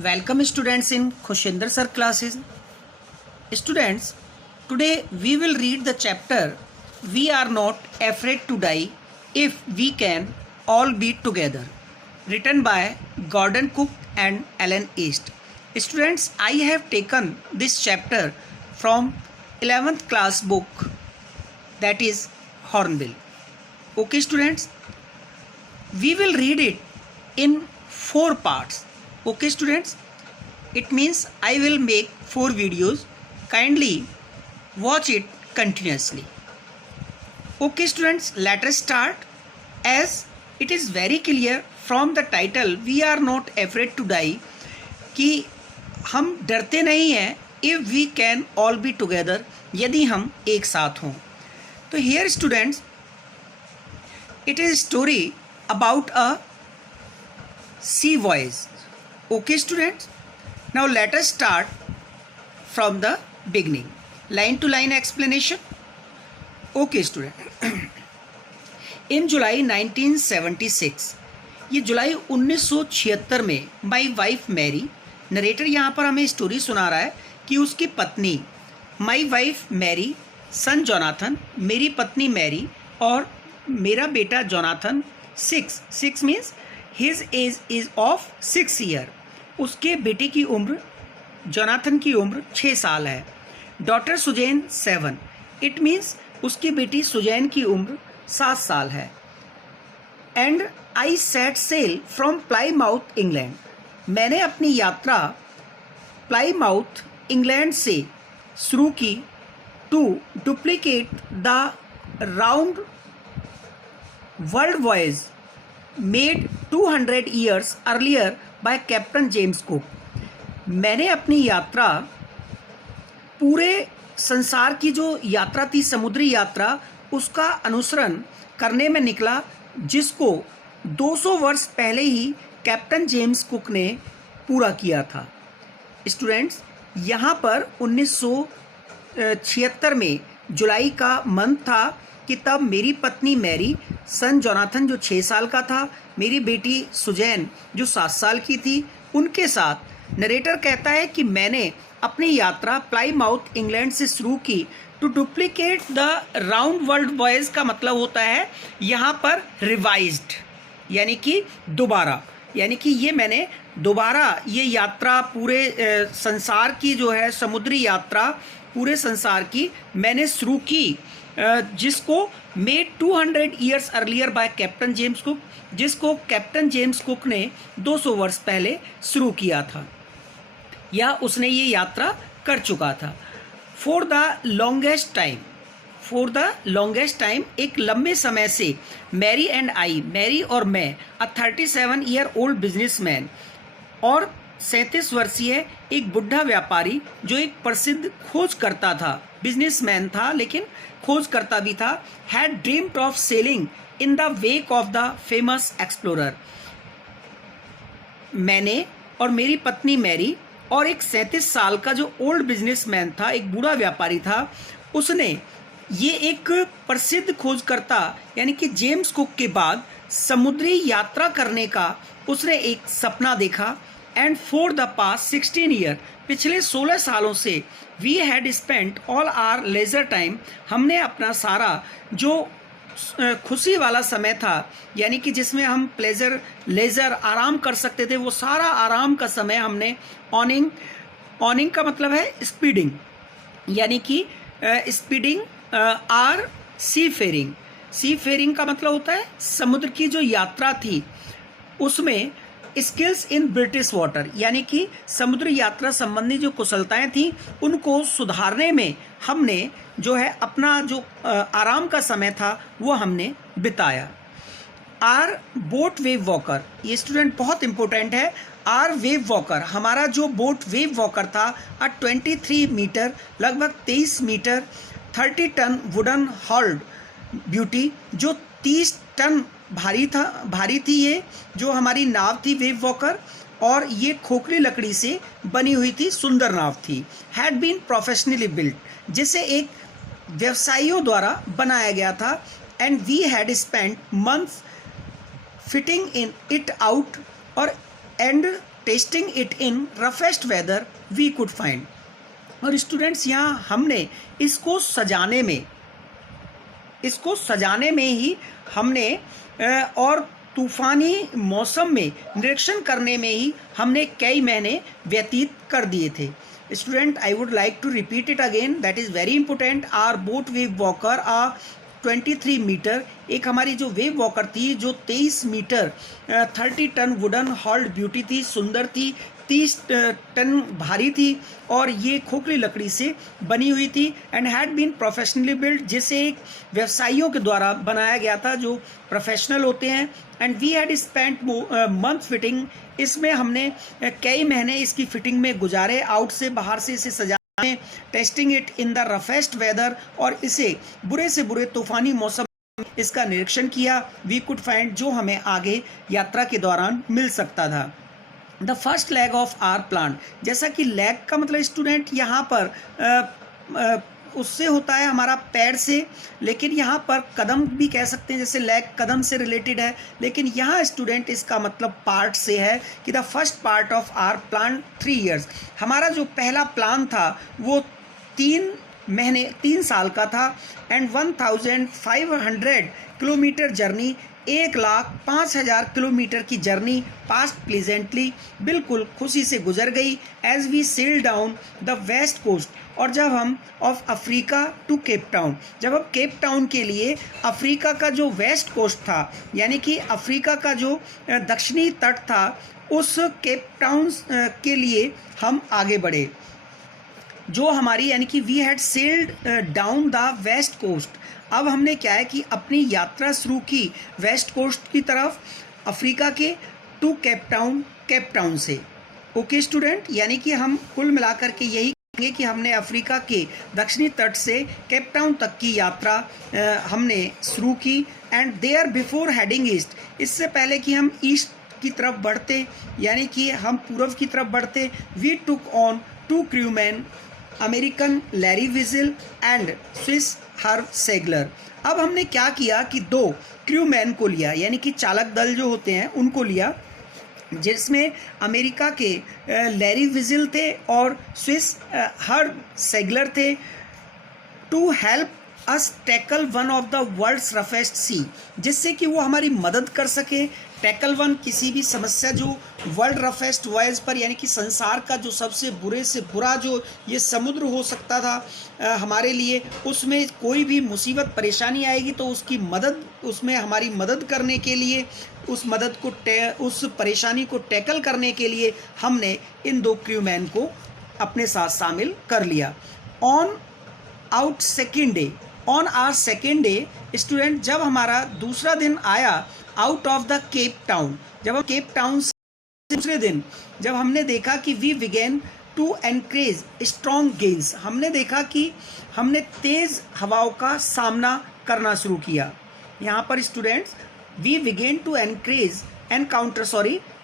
Welcome students in Khushinder sir classes. Students, today we will read the chapter We Are Not Afraid to Die If We Can All Be Together, written by Gordon Cook and Alan East. Students, I have taken this chapter from 11th class book, that is Hornbill. Okay students, we will read it in 4 parts. Okay students, it means I will make 4 videos. Kindly watch it continuously. Okay students, let us start. As it is very clear from the title We Are Not Afraid to Die कि हम डरते नहीं हैं if we can all be together, यदि हम एक साथ हों. तो here students, it is story about a sea voyage. Okay students, now let us start from the beginning. Line to line explanation. Okay student. In July 1976, ये जुलाई 1976 में माई wife Mary, narrator यहाँ पर हमें स्टोरी सुना रहा है कि उसकी पत्नी my wife Mary, son Jonathan, मेरी पत्नी मैरी और मेरा बेटा Jonathan, 6 means his age is of 6 year, उसके बेटे की उम्र, जोनाथन की उम्र 6 साल है. डॉटर सुजैन 7, इट मीन्स उसकी बेटी सुजैन की उम्र 7 साल है. And I set sail from Plymouth England, मैंने अपनी यात्रा प्लाईमाउथ इंग्लैंड से शुरू की to duplicate the round world voyage made 200 years earlier by captain James Cook. मैंने अपनी यात्रा, पूरे संसार की जो यात्रा थी, समुद्री यात्रा, उसका अनुसरण करने में निकला, जिसको 200 वर्ष पहले ही कैप्टन जेम्स कुक ने पूरा किया था. स्टूडेंट्स, यहाँ पर 1976 में जुलाई का मंथ था कि तब मेरी पत्नी मैरी, सन जोनाथन जो 6 साल का था, मेरी बेटी सुजैन जो 7 साल की थी, उनके साथ नरेटर कहता है कि मैंने अपनी यात्रा प्लाईमाउथ इंग्लैंड से शुरू की to duplicate the round world voyage का मतलब होता है यहाँ पर रिवाइज्ड, यानी कि दोबारा, यानी कि ये मैंने दोबारा ये यात्रा पूरे संसार की जो है समुद्री यात्रा पूरे संसार की मैंने शुरू की, जिसको made 200 years earlier by captain James cook, जिसको कैप्टन जेम्स कुक ने 200 वर्ष पहले शुरू किया था, या उसने ये यात्रा कर चुका था. फॉर द लॉन्गेस्ट टाइम, एक लंबे समय से, मैरी एंड आई, मैरी और मैं, अ 37 year old बिजनेसमैन, और 37 वर्षीय एक बुढ़ा व्यापारी जो एक प्रसिद्ध खोज करता था, बिजनेसमैन था लेकिन खोज करता भी था, had dreamed of selling in the wake of the famous explorer. मैंने और मेरी पत्नी मैरी और एक 37 साल का जो ओल्ड बिजनेसमैन था, एक बूढ़ा व्यापारी था, उसने ये एक प्रसिद्ध खोजकर्ता यानी कि जेम्स कुक के बाद समुद्री यात्रा करने का उसने एक सपना देखा. And for the past 16 year, पिछले 16 सालों से, we had spent all our leisure time, हमने अपना सारा जो खुशी वाला समय था, यानी कि जिसमें हम लेजर आराम कर सकते थे, वो सारा आराम का समय हमने ऑनिंग का मतलब है स्पीडिंग, यानी कि स्पीडिंग आर सी फेरिंग का मतलब होता है समुद्र की जो यात्रा थी, उसमें स्किल्स इन ब्रिटिश वाटर, यानी कि समुद्र यात्रा संबंधी जो कुशलताएं थी उनको सुधारने में हमने जो है अपना जो आराम का समय था वो हमने बिताया. आर बोट वेव वॉकर, ये स्टूडेंट बहुत इंपॉर्टेंट है. आर वेव वॉकर, हमारा जो बोट वेव वॉकर था, 23 मीटर, लगभग 23 metre, 30 ton wooden hulled beauty, जो 30 टन भारी थी, ये जो हमारी नाव थी वेव वॉकर, और ये खोखली लकड़ी से बनी हुई थी, सुंदर नाव थी. हैड बीन प्रोफेशनली बिल्ट, जिसे एक व्यवसायियों द्वारा बनाया गया था. And we had spent months fitting in it out, और and testing it in roughest weather we could find. और स्टूडेंट्स यहाँ हमने इसको सजाने में ही हमने और तूफ़ानी मौसम में निरीक्षण करने में ही हमने कई महीने व्यतीत कर दिए थे। Student, I would like to repeat it again, that is very important. Our boat Wave Walker 23 metre, एक हमारी जो वेव वॉकर थी जो 23 metre 30 ton wooden hulled beauty थी, सुंदर थी, 30 टन भारी थी और ये खोखली लकड़ी से बनी हुई थी। And had been professionally build, जिसे एक व्यवसायियों के द्वारा बनाया गया था जो प्रोफेशनल होते हैं। And we had spent month fitting, इसमें हमने कई महीने इसकी फिटिंग में गुजारे, आउट से बाहर से इसे सजा, testing it in the roughest weather, और इसे बुरे से बुरे तूफानी मौसम इसका निरीक्षण किया। वी कुड फाइंड, जो हमें आगे यात्रा के दौरान मिल सकता था। The first leg of our plant, जैसा कि लेग का मतलब स्टूडेंट यहाँ पर उससे होता है हमारा पैर से, लेकिन यहाँ पर कदम भी कह सकते हैं, जैसे लेग कदम से रिलेटेड है, लेकिन यहाँ स्टूडेंट इसका मतलब पार्ट से है कि the first part of our plan 3 years, हमारा जो पहला प्लान था वो 3 साल का था। एंड 1500 किलोमीटर जर्नी, 1,05,000 किलोमीटर की जर्नी पास्ट प्लीजेंटली, बिल्कुल खुशी से गुजर गई। As we sail down the west coast, और जब हम off Africa to Cape Town, जब हम केप टाउन के लिए अफ्रीका का जो वेस्ट कोस्ट था, यानी कि अफ्रीका का जो दक्षिणी तट था, उस केप टाउन के लिए हम आगे बढ़े। जो हमारी यानी कि we had sailed down the west coast, अब हमने क्या है कि अपनी यात्रा शुरू की वेस्ट कोस्ट की तरफ, अफ्रीका के टू केप टाउन से। ओके स्टूडेंट, यानी कि हम कुल मिलाकर के यही कहेंगे कि हमने अफ्रीका के दक्षिणी तट से केप टाउन तक की यात्रा हमने शुरू की। And there before heading east, इससे पहले कि हम ईस्ट की तरफ बढ़ते, यानी कि हम पूर्व की तरफ बढ़ते, we took on 2 crewmen, American Larry Vigil and Swiss Herve Segler. अब हमने क्या किया कि 2 क्रूमैन को लिया, यानी कि चालक दल जो होते हैं उनको लिया, जिसमें अमेरिका के लैरी विजिल थे और स्विस हर्व सेगलर थे, to help us tackle one of the world's roughest sea, जिससे कि वो हमारी मदद कर सके। टैकल वन, किसी भी समस्या जो वर्ल्ड रफेस्ट वॉयज पर, यानी कि संसार का जो सबसे बुरे से बुरा जो ये समुद्र हो सकता था हमारे लिए, उसमें कोई भी मुसीबत परेशानी आएगी तो उसकी मदद, उसमें हमारी मदद करने के लिए, उस परेशानी को टैकल करने के लिए हमने इन 2 क्रूमैन को अपने साथ शामिल कर लिया। On our second day student, जब हमारा दूसरा दिन आया out of the Cape Town, जब हम केप टाउन से दूसरे दिन जब हमने देखा कि we began to encourage strong gales, हमने देखा कि हमने तेज़ हवाओं का सामना करना शुरू किया। यहाँ पर students we began to encounter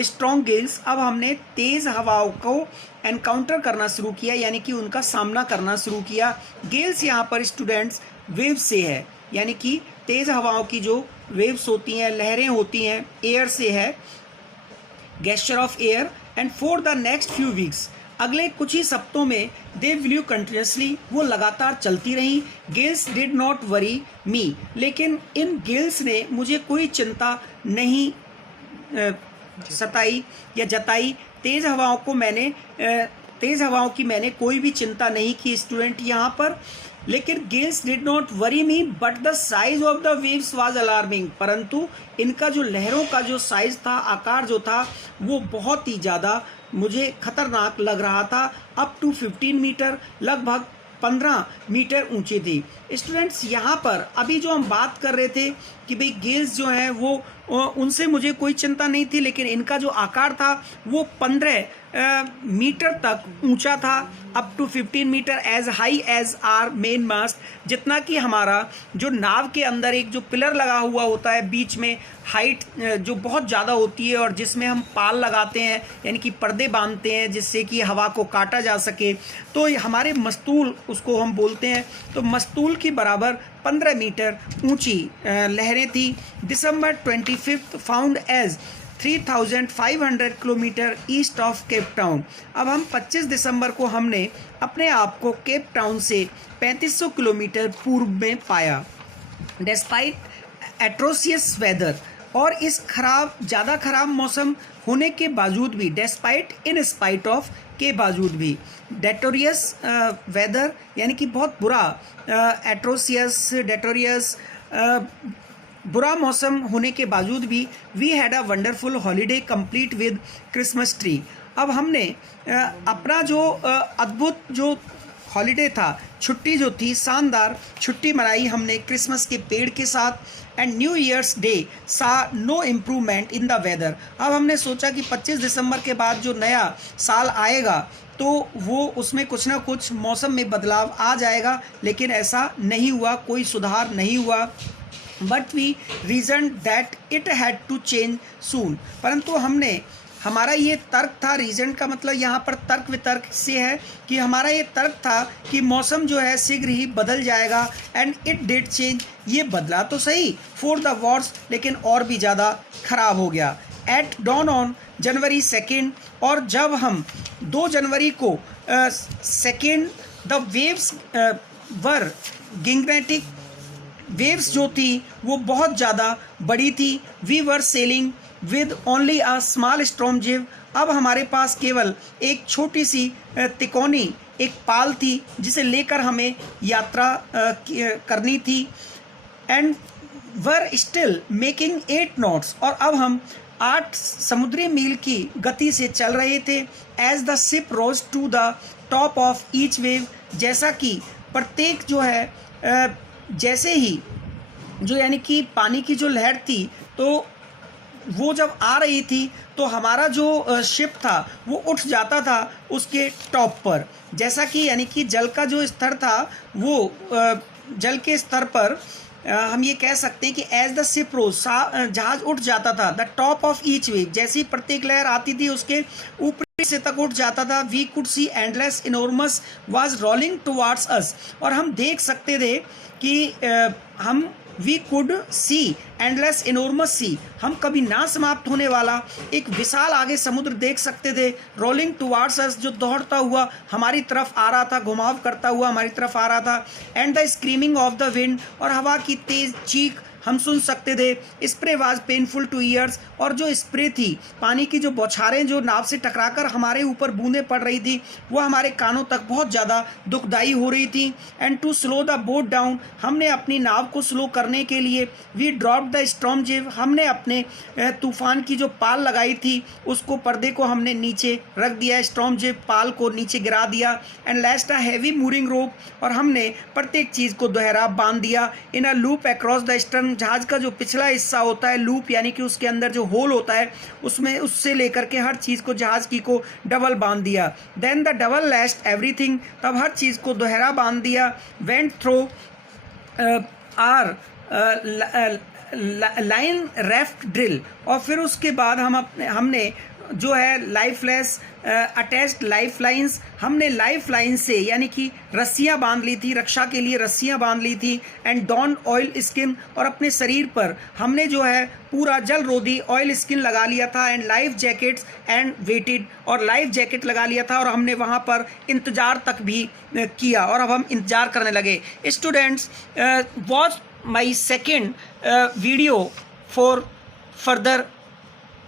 strong gales, अब हमने तेज़ हवाओं को एनकाउंटर करना शुरू किया, यानी कि उनका सामना करना शुरू किया। गेल्स यहाँ पर स्टूडेंट्स वेव से है, यानी कि तेज़ हवाओं की जो वेव्स होती हैं, लहरें होती हैं, एयर से है, gesture of air. And for the next few weeks, अगले कुछ ही सप्तों में दे ब्लू कंटिन्यूसली, वो लगातार चलती रहीं। गेल्स डिड नॉट वरी मी, लेकिन इन गेल्स ने मुझे कोई चिंता नहीं सताई या जताई। तेज़ हवाओं की मैंने कोई भी चिंता नहीं की स्टूडेंट यहाँ पर। लेकिन Gales did not worry me but the size of the waves was alarming, परंतु इनका जो लहरों का जो साइज था, आकार जो था, वो बहुत ही ज़्यादा मुझे खतरनाक लग रहा था। अप टू 15 मीटर, लगभग 15 मीटर ऊंची थी। स्टूडेंट्स यहाँ पर अभी जो हम बात कर रहे थे कि भाई गेल्स जो हैं वो उनसे मुझे कोई चिंता नहीं थी, लेकिन इनका जो आकार था वो 15 मीटर तक ऊंचा था, up to 15 metre, as high as our main mast, जितना कि हमारा जो नाव के अंदर एक जो पिलर लगा हुआ होता है बीच में, हाइट जो बहुत ज़्यादा होती है और जिसमें हम पाल लगाते हैं, यानी कि पर्दे बांधते हैं जिससे कि हवा को काटा जा सके, तो हमारे मस्तूल उसको हम बोलते हैं, तो मस्तूल की बराबर 15 मीटर ऊंची लहरें थी। December 25 found as 3,500 kilometre east of Cape Town. अब हम 25 दिसंबर को हमने अपने आप को केप टाउन से 3500 किलोमीटर पूर्व में पाया। डिस्पाइट एट्रोसियस वेदर, और इस ज़्यादा खराब मौसम होने के बावजूद भी, डिस्पाइट इन स्पाइट ऑफ के बावजूद भी, डेटोरियस वेदर यानी कि बहुत बुरा, डेटोरियस बुरा मौसम होने के बावजूद भी, we had a wonderful holiday complete with Christmas tree. अब हमने अपना जो अद्भुत जो हॉलीडे था, छुट्टी जो थी, शानदार छुट्टी मनाई हमने क्रिसमस के पेड़ के साथ। And New Year's Day saw no improvement in the weather. अब हमने सोचा कि 25 दिसंबर के बाद जो नया साल आएगा तो वो उसमें कुछ ना कुछ मौसम में बदलाव आ जाएगा, लेकिन ऐसा नहीं हुआ, कोई सुधार नहीं हुआ। But we reason that it had to change soon, परंतु हमारा ये तर्क था, रीजन का मतलब यहाँ पर तर्क वितर्क से है कि हमारा ये तर्क था कि मौसम जो है शीघ्र ही बदल जाएगा। एंड इट डिड चेंज, ये बदला तो सही फॉर द वर्स, लेकिन और भी ज़्यादा खराब हो गया। एट डॉन ऑन जनवरी 2, और जब हम 2 जनवरी को second, the waves were gigantic, waves जो थी वो बहुत ज़्यादा बड़ी थी। We were sailing with only a small storm jib, अब हमारे पास केवल एक छोटी सी तिकोनी एक पाल थी जिसे लेकर हमें यात्रा करनी थी। And were still making 8 knots, और अब हम 8 समुद्री मील की गति से चल रहे थे। As the ship rose to the top of each wave, जैसा कि प्रत्येक जो है जैसे ही जो यानी कि पानी की जो लहर थी, तो वो जब आ रही थी तो हमारा जो शिप था वो उठ जाता था उसके टॉप पर, जैसा कि यानी कि जल का जो स्तर था वो जल के स्तर पर हम ये कह सकते हैं कि एज द शिप रोज, जहाज उठ जाता था। The top of each wave, जैसी प्रत्येक लहर आती थी उसके ऊपरी से तक उठ जाता था। We could see endless enormous waves rolling towards us, और हम देख सकते थे कि we could see endless enormous sea, हम कभी ना समाप्त होने वाला एक विशाल आगे समुद्र देख सकते थे। रोलिंग टुवार्ड्स अस, जो दौड़ता हुआ हमारी तरफ आ रहा था, घुमाव करता हुआ हमारी तरफ आ रहा था। And the screaming of the wind, और हवा की तेज चीख हम सुन सकते थे। Spray was painful two years, और जो स्प्रे थी, पानी की जो बौछारें जो नाव से टकराकर हमारे ऊपर बूंदें पड़ रही थी, वो हमारे कानों तक बहुत ज़्यादा दुखदाई हो रही थी। And to slow the boat down, हमने अपनी नाव को स्लो करने के लिए वी ड्रॉप द स्टॉर्म जिव, हमने अपने तूफान की जो पाल लगाई थी उसको, पर्दे को हमने नीचे रख दिया, स्टॉर्म जिव पाल को नीचे गिरा दिया। And lashed a heavy mooring rope, और हमने प्रत्येक चीज़ को दोहरा बांध दिया। In a loop across the stern, जहाज का जो पिछला हिस्सा होता है, लूप यानी कि उसके अंदर जो होल होता है, उसमें उससे लेकर के हर चीज़ को, जहाज की को डबल बांध दिया। Then the double lashed everything, तब हर चीज़ को दोहरा बांध दिया। Went through our line raft drill, और फिर उसके बाद हमने जो है लाइफलेस अटैच्ड लाइफ लाइन्स, हमने लाइफ लाइन से यानी कि रस्सियाँ बांध ली थी, रक्षा के लिए रस्सियाँ बांध ली थी। एंड डॉन ऑयल स्किन, और अपने शरीर पर हमने जो है पूरा जल रोधी ऑयल स्किन लगा लिया था। And life jackets and waited, और लाइफ जैकेट लगा लिया था, और हमने वहाँ पर इंतज़ार तक भी किया, और अब हम इंतज़ार करने लगे। Students, watch my second video for further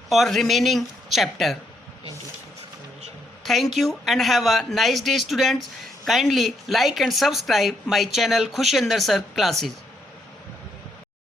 or remaining chapter. Thank you and have a nice day, students. Kindly like and subscribe my channel Khushinder Sir Classes.